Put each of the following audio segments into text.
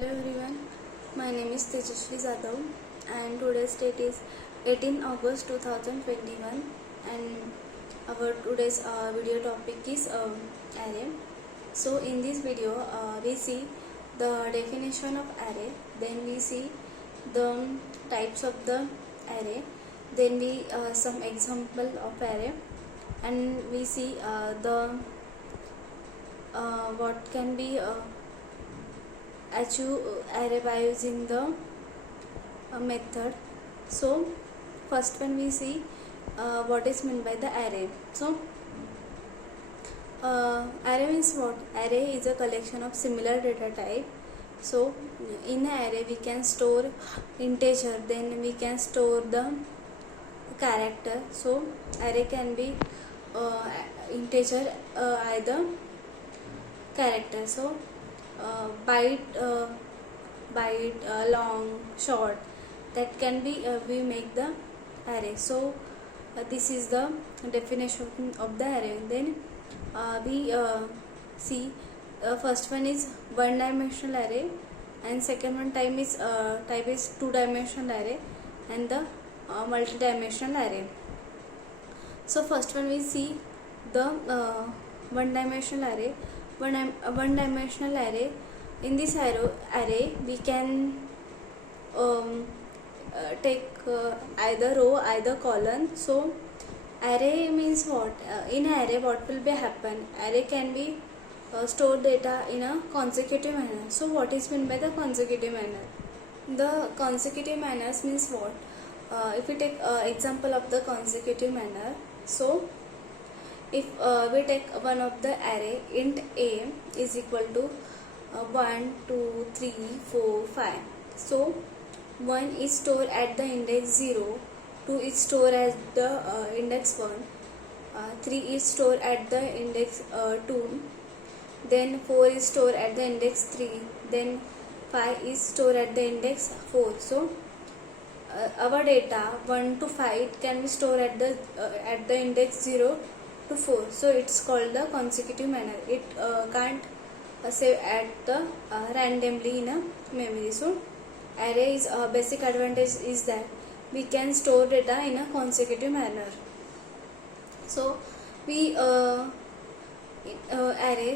Hello everyone, my name is Tejasvi Jadhav and today's date is 18 August 2021 and our today's video topic is array. So in this video we see the definition of array, then we see the types of the array, then we some example of array, and we see the what can be achieve array by using the method. So first one we see what is meant by the array. So array means what? Array is a collection of similar data type. So in an array we can store integer, then we can store the character. So array can be integer, either character. So byte, long, short, that can be we make the array. So this is the definition of the array. Then we see first one is one dimensional array, and second one type is two dimensional array, and the multi-dimensional array. So first one we see the one dimensional array. One dimensional array. In this array we can take either row, either column. So array means what? In array what will be happen? Array can be store data in a consecutive manner. So what is meant by the consecutive manner? The consecutive manners means what? If we take example of the consecutive manner, so if we take one of the array, int a is equal to 1, 2, 3, 4, 5. So 1 is stored at the index 0, 2 is stored at the index 1, 3 is stored at the index 2, then 4 is stored at the index 3, then 5 is stored at the index 4. So our data 1 to 5 can be stored at the index 0 to 4. So it's called the consecutive manner. It can't save at the randomly in a memory. So array is basic advantage is that we can store data in a consecutive manner. So we array.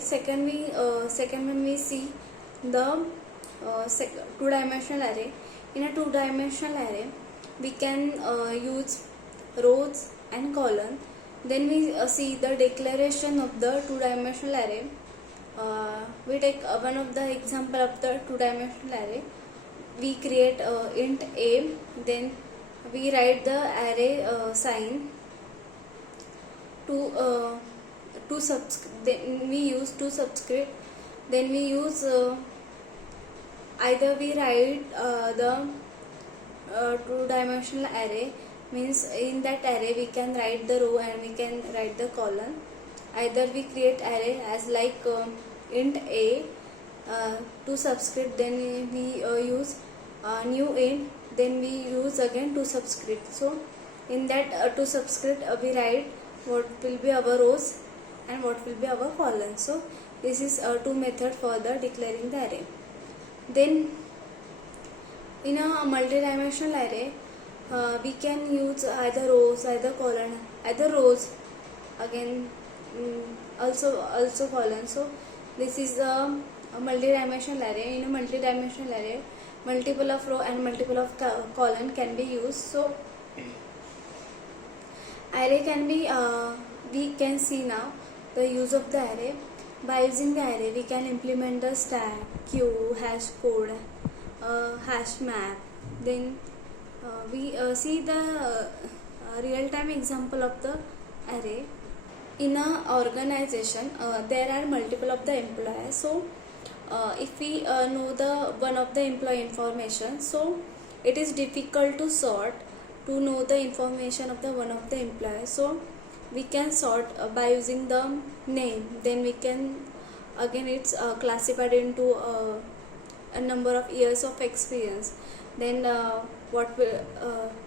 Second when we see the two-dimensional array. In a two-dimensional array we can use rows and column. Then we see the declaration of the two-dimensional array. We take one of the example of the two-dimensional array. We create int a, then we write the array sign to then we use to subscript. Then we use either we write the two-dimensional array, means in that array we can write the row and we can write the column. Either we create array as like int a to subscript, then we use new int, then we use again to subscript. So in that to subscript we write what will be our rows and what will be our columns. So this is two method for the declaring the array. Then in a multi-dimensional array we can use either rows, either column, either rows again also column. So this is a multi-dimensional array. In a multi-dimensional array, multiple of row and multiple of column can be used. So array can be we can see now the use of the array. By using the array we can implement the stack, queue, hash code, hash map. Then we see the real-time example of the array. In a organization there are multiple of the employees. So if we know the one of the employee information, so it is difficult to sort to know the information of the one of the employees. So we can sort by using the name. Then we can again it's classified into a number of years of experience. Then what will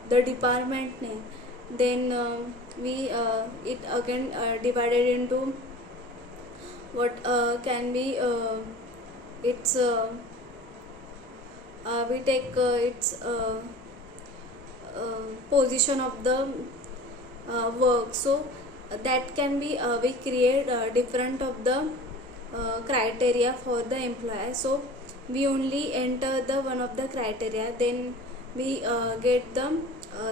the department name. Then we it again divided into what can be its we take its position of the work. So that can be we create different of the criteria for the employer. So we only enter the one of the criteria, then we get the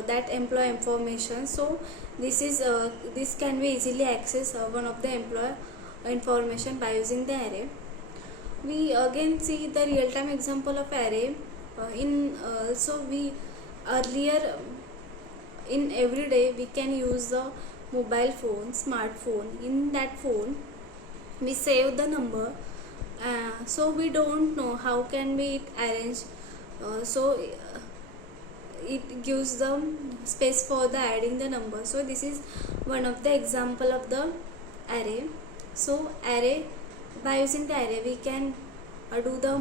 that employee information. So this can be easily access one of the employer information by using the array. We again see the real-time example of array in so we earlier in every day we can use the mobile phone, smartphone. In that phone we save the number, so we don't know how can we arrange. It gives the space for the adding the number. So this is one of the example of the array. So array, by using the array we can do the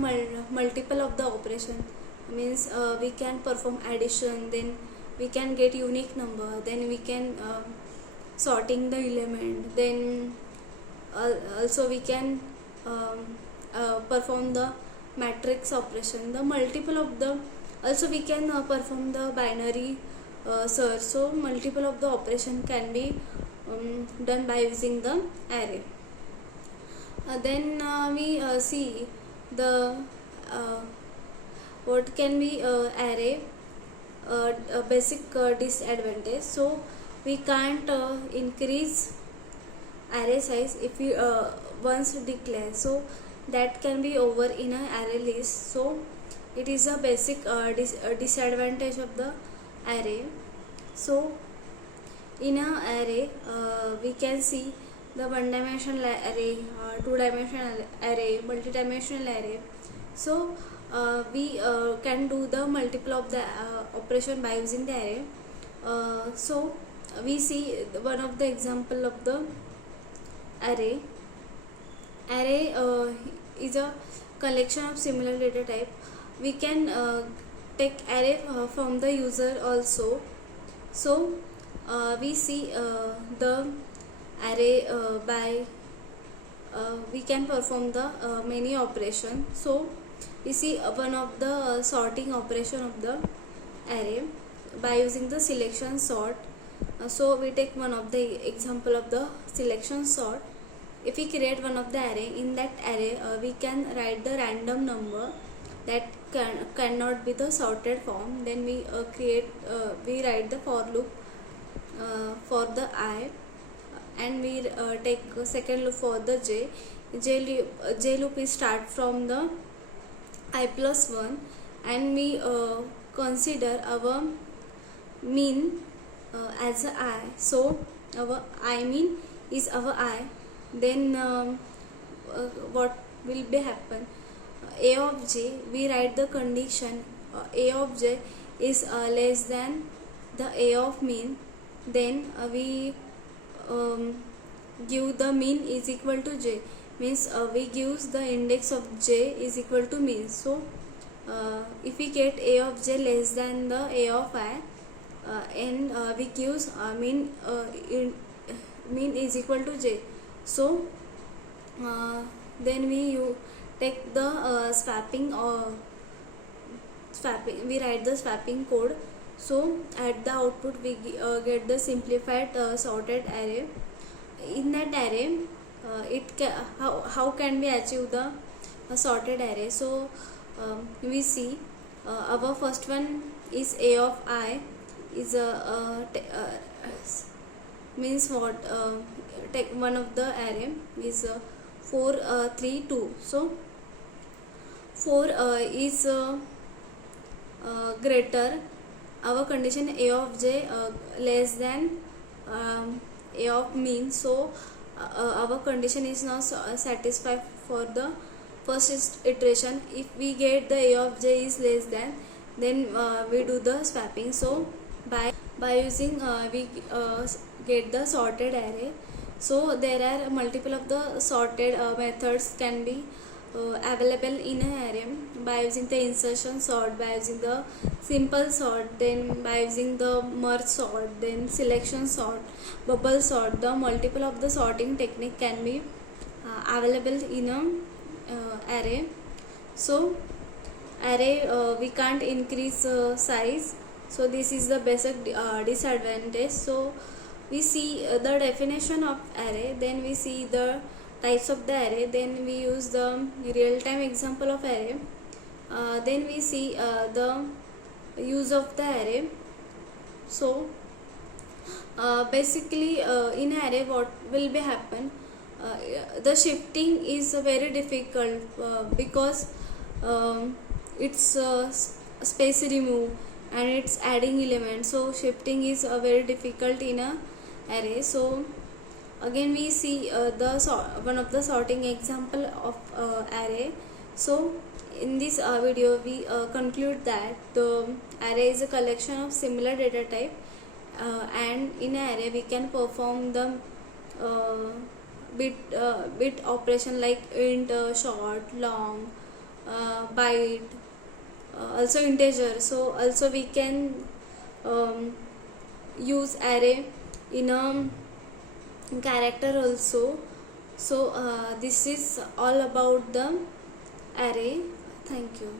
multiple of the operation. Means we can perform addition, then we can get unique number, then we can sorting the element, then also we can perform the matrix operation, the multiple of the, also we can perform the binary search. So multiple of the operation can be done by using the array. Then we see the what can be array basic disadvantage. So we can't increase array size if we once declare, so that can be over in an array list. So it is a basic disadvantage of the array. So in a array we can see the one dimensional array, two dimensional array, multi-dimensional array. So we can do the multiple of the operation by using the array. So we see one of the example of the array. Array is a collection of similar data type. We can take array from the user also. So we see the array by we can perform the many operation. So we see one of the sorting operation of the array by using the selection sort. So we take one of the example of the selection sort. If we create one of the array, in that array we can write the random number that cannot be the sorted form. Then we we write the for loop for the I, and we take a second loop for the j loop is start from the I plus 1, and we consider our mean as a I. So our I mean is our I. Then what will be happen, a of j, we write the condition a of j is less than the a of mean. Then we give the mean is equal to j, means we gives the index of j is equal to mean. So if we get a of j less than the a of I, and we gives mean is equal to j. So then we take the swapping we write the swapping code. So at the output we get the simplified sorted array. In that array how can we achieve the sorted array? So we see our first one is a of I is means what, take one of the array is 4 3 2. So 4 is greater, our condition a of j less than a of mean. So our condition is now satisfied for the first iteration. If we get the a of j is less than, then we do the swapping. So by using we get the sorted array. So there are multiple of the sorted methods can be available in an array, by using the insertion sort, by using the simple sort, then by using the merge sort, then selection sort, bubble sort. The multiple of the sorting technique can be available in a array. So array we can't increase size, so this is the basic disadvantage. So we see the definition of array, then we see the types of the array, then we use the real time example of array, then we see the use of the array. So basically in array what will be happen, the shifting is very difficult because it's space remove and it's adding elements, so shifting is very difficult in a array. So again we see one of the sorting example of array. So in this video we conclude that the array is a collection of similar data type, and in array we can perform the bit operation like int, short, long, byte, also integer. So also we can use array in a character also. So this is all about the array. Thank you.